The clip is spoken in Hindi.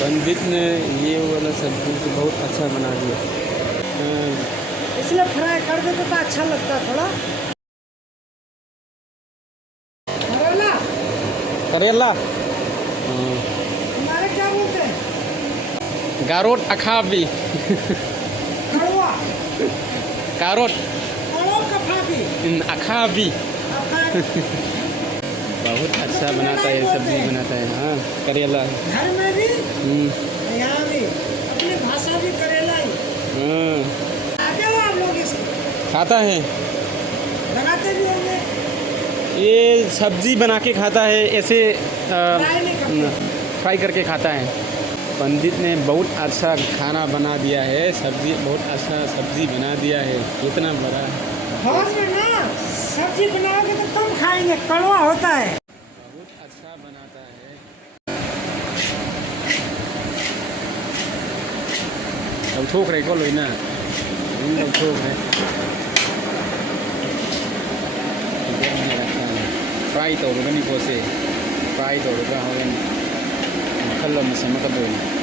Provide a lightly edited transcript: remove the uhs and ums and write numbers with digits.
पंडित ने ये वाला सब्जी तो बहुत अच्छा बना दिया। इसलिए फ्राई कर देते तो अच्छा लगता थोड़ा। करेला करेला हमारे क्या बोलते हैं? गारोट अखाबी कड़वा कारोट कड़ो कफाबी अखाबी अखाबी। बहुत अच्छा बनाता है, सब्जी बनाता है। हाँ करेला। घर में भी यहाँ भी अपनी भाषा भी करेला ही। आते हो आप लोग इसको? खाता है, लगाते भी होंगे। ये सब्जी बना के खाता है, ऐसे फ्राई नहीं करते। फ्राई करके खाता है। पंडित ने बहुत अच्छा खाना बना दिया है, सब्जी बहुत अच्छा सब्जी बना दिया है। कितना बड़ा घर में ना सब्जी बनाओगे तो कम खाएंगे, कड़वा होता है। बहुत अच्छा बनाता है। अब ठोक रहे को लोई ना, ठोक रहे फ्राई तो नहीं पोसे फ्राई तो खल्लो में समझ